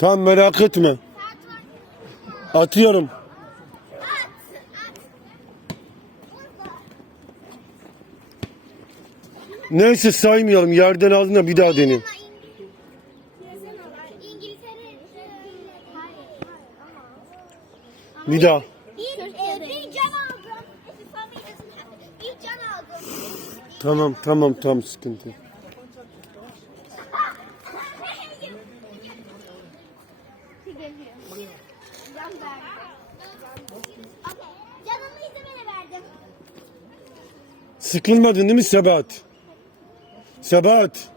Tamam merak etme. Atıyorum. Neyse saymayalım. Yerden aldın da bir daha deneyim. Bir daha. Tamam tamam tamam sıkıntı. Sıkılmadın değil mi Sebat? Sebat.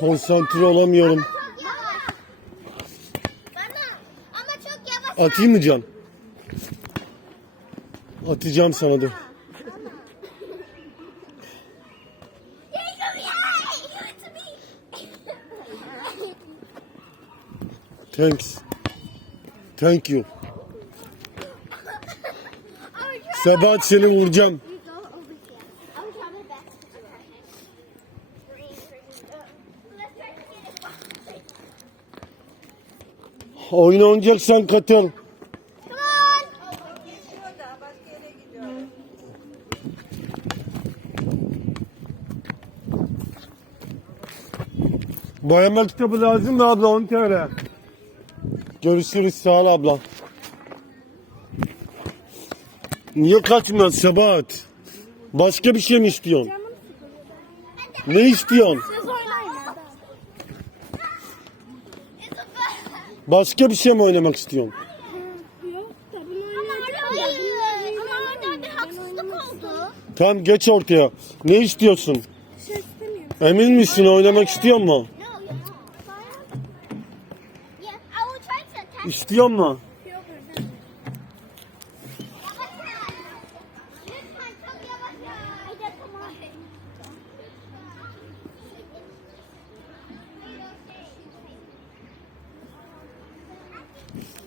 Konsantre olamıyorum. Çok yavaş. Bana. Ama çok yavaş. Atayım mı can? Atacağım sana me. Thanks. Thank you. Sebat seni vuracağım. Oyun oynayacaksan katıl. Boyama kitabı lazım mı abla 10 TL. Görüşürüz sağ ol abla. Niye kaçmıyorsun Sebat? Başka bir şey mi istiyorsun? Ne istiyorsun? Başka bir şey mi oynamak istiyorsun? Yok da bunu Ama oynayacağım. hayır. Ama orada bir haksızlık oldu. Tamam geç ortaya. Ne istiyorsun? Şey istemiyorum. Emin misin oynamak istiyor mu? No, you're not. Yeah, I will try to attack. İstiyor mu? Yok orada. Lütfen çok yavaş ya. Haydi tamam.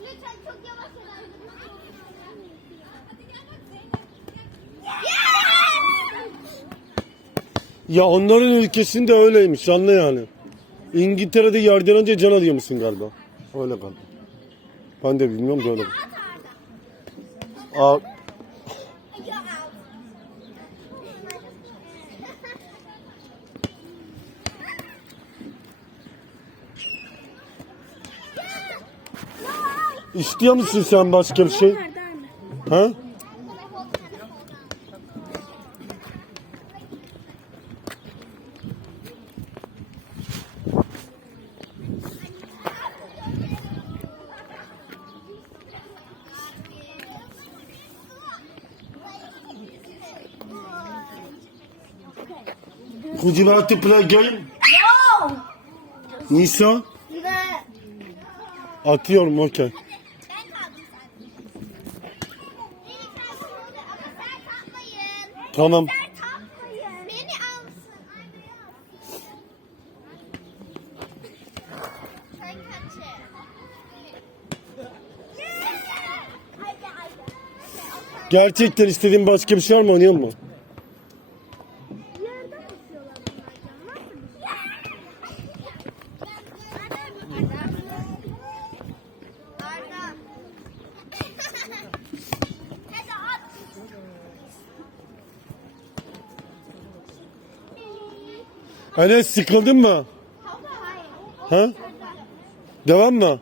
Lütfen çok yavaş Ya onların ülkesinde öyleymiş anla yani. İngiltere'de yerden önce can alıyor musun galiba? Öyle galiba. Ben de bilmiyorum da öyle. Aa, istiyor musun sen başka bir şey? Ha? You like to play game? No! Nisa? Atıyorum okey. Tamam. Gerçekten istediğin başka bir şey var mı oynayalım mı? Yerden tutuyorlar bunlardan. Nasıl Arda. Hadi at. Enes sıkıldın mı? Ha? Devam mı?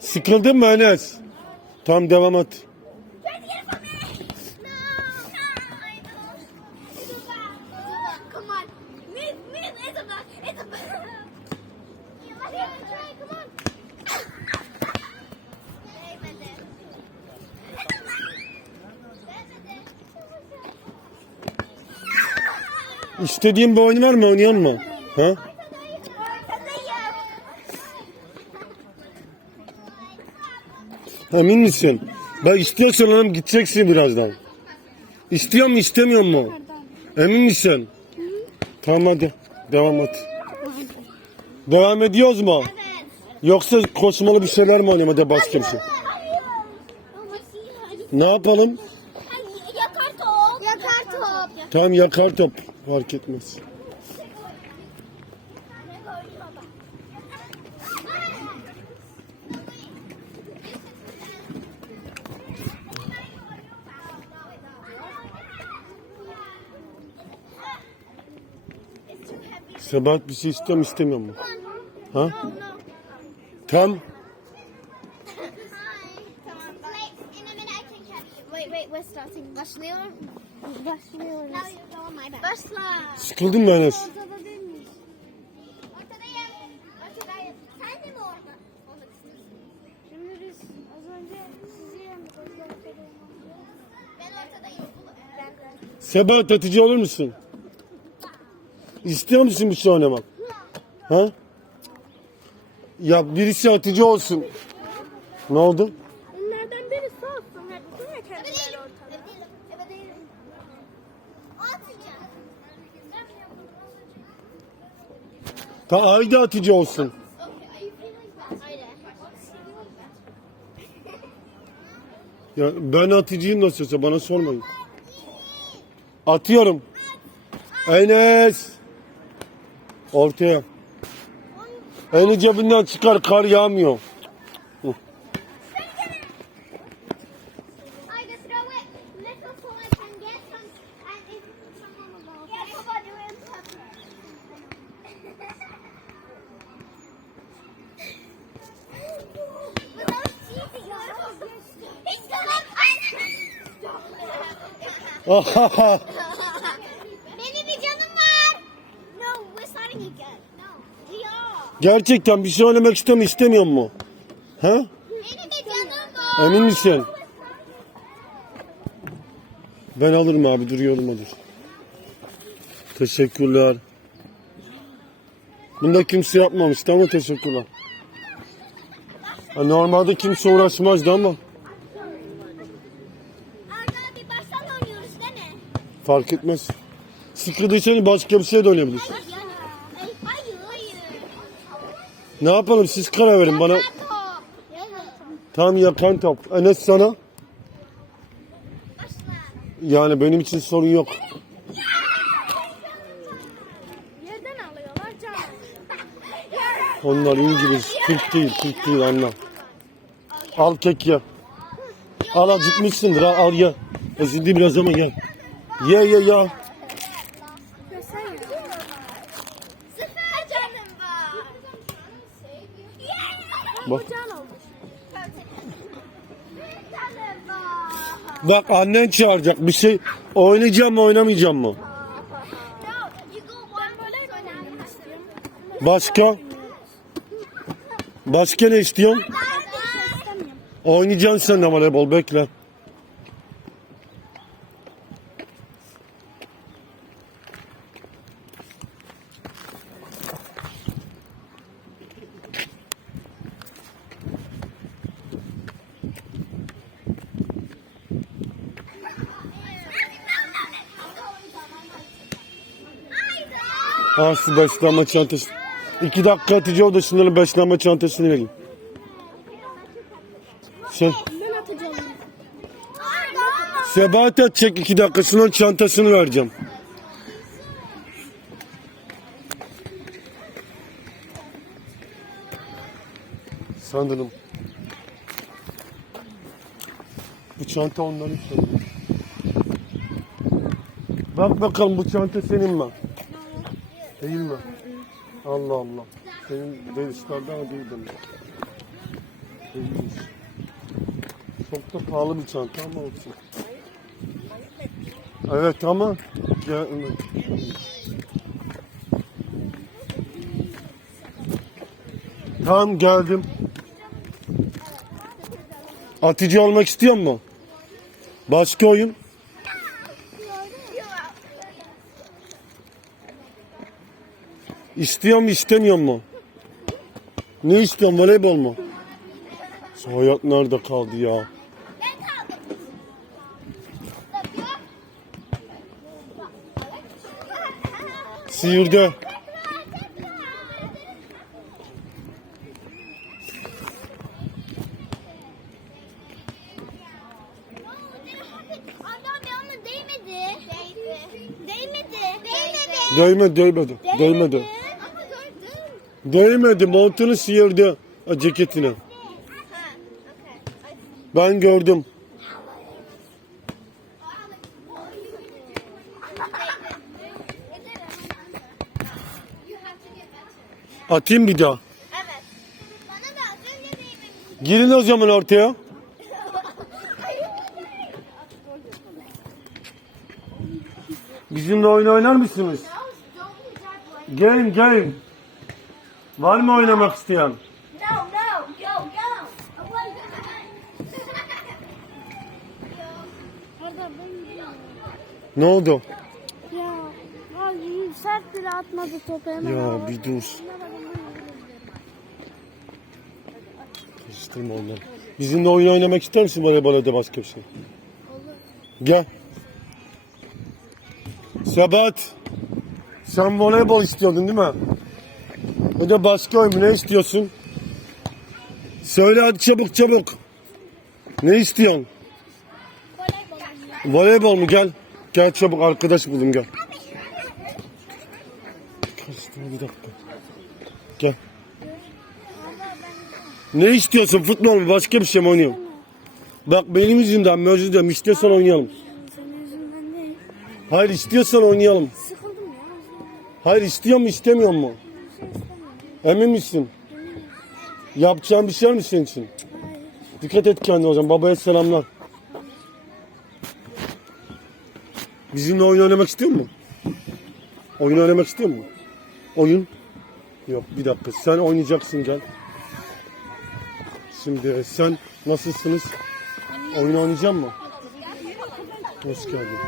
Sıkıldın mı Enes? Tamam devam et. İstediğin bir oyun var mı oynayalım mı? Ha? Emin misin? Ben istiyorsan oğlum gideceksin birazdan. İstiyor mu istemiyor mu? Emin misin? Tamam hadi. Devam et. Devam ediyoruz mu? Evet. Yoksa koşmalı bir şeyler mi oynayayım hadi. Ama hayır. Ne yapalım? Hayır. Yakar top. Yakar top. Tamam yakar top. Fark etmez. Sebat bir şey istiyor mu istemiyor mu? Ha? Tam. Wait, wait, we're starting. Başlıyor. Başlıyoruz. Başla. Sıkıldın mı Enes? Ortada değil miyiz? Ortadayım. Ortadayım. Sen de mi orada? Olmak istiyorsun. Şimdi biz az önce sizi yendik. o yüzden ortada olmamız Ben ortadayım. Ben de. Sebat atıcı olur musun? İstiyor musun bir şey oynamak? Ha? Ya birisi atıcı olsun. Ne oldu? Onlardan birisi olsun. Hadi değil mi Eve kendileri değilim. ortada? Eve değilim. Eve değilim. O atacak. Ta Ayda atıcı olsun. Ya ben atıcıyım nasılsa bana sormayın. Atıyorum. Enes. Ortaya. Elini cebinden çıkar kar yağmıyor. Benim bir canım var. No, we're starting again. No. Yok. Gerçekten bir şey oynamak istiyor mu istemiyor mu? Ha? Benim bir canım var. Emin misin? Ben alırım abi duruyorum hadi. Teşekkürler. Bunda kimse yapmamıştı ama teşekkürler. Normalde kimse uğraşmazdı ama Arda bir baştan oynuyoruz değil mi? Fark etmez. Sıkıldıysanız başka bir şey de. Hayır. Ne yapalım siz karar verin bana. Tam yakan top. Enes sana. Yani benim için sorun yok. Onlar İngiliz. Türk değil. Türk değil anla. Al kek ye. Al acıkmışsındır al, al ye. Ezildi biraz ama ye. Ye ye ye. Bak. Bak annen çağıracak bir şey. Oynayacağım mı oynamayacağım mı? Başka? Başka ne istiyorsun? Oynayacaksın sen de voleybol bekle. Şu beslenme çantası. İki dakika atıcı o da şunların beslenme çantasını vereyim. Şey, atacağım. Sebat atacak iki dakika şunların çantasını vereceğim. Sanırım. Bu çanta onların. Bak bakalım bu çanta senin mi? Değil mi? Allah Allah. Senin değişlerden değil demek. Değilmiş. Çok da pahalı bir çanta ama olsun. Evet ama ya, Tamam geldim. Atıcı olmak istiyor mu? Başka oyun? İstiyor mu istemiyor mu? Ne istiyorsun voleybol mu? Hayat nerede kaldı ya? Sıyırdı. Değmedi. Değmedi. Değmedi. Değmedi, değmedi. Montunu sıyırdı. Ha, Ceketine. Ben gördüm. Atayım bir daha. Girin o zaman ortaya. Bizimle oyun oynar mısınız? Game game. Var mı oynamak isteyen? No, no, ben gidiyorum. Ne oldu? Ya, ya sert bile atmadı topu hemen. Ya bir dur. Karıştırma onları. Bizimle oyun oynamak ister misin voleybol ya da başka bir şey? Gel. Sabat. Sen voleybol istiyordun değil mi? Ya da başka oyun ne istiyorsun? Söyle hadi çabuk çabuk. Ne istiyorsun? Voleybol mu gel. Gel çabuk arkadaş buldum gel. Karıştırma bir dakika. Gel. Ne istiyorsun? Futbol mu? Başka bir şey mi oynayalım? Bak benim yüzümden mi özür dilerim. İstiyorsan oynayalım. Senin yüzünden değil. Hayır istiyorsan oynayalım. Sıkıldım ya. Hayır istiyor mu istemiyor mu? Emin misin? Yapacağın bir şey var mı senin için? Dikkat et kendine hocam. Babaya selamlar. Bizimle oyun oynamak istiyor mu? Oyun oynamak istiyor mu? Oyun? Yok bir dakika. Sen oynayacaksın gel. Şimdi sen nasılsınız? Oyun oynayacak mı? Hoş geldin.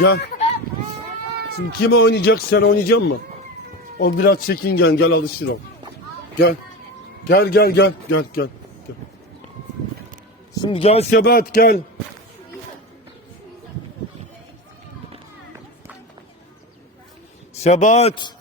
Gel. Şimdi kime oynayacak? Sen oynayacak mı? O biraz çekingen. Gel alışır o. Gel. Gel gel gel gel gel. gel. Şimdi gel Sebat gel. Sebat.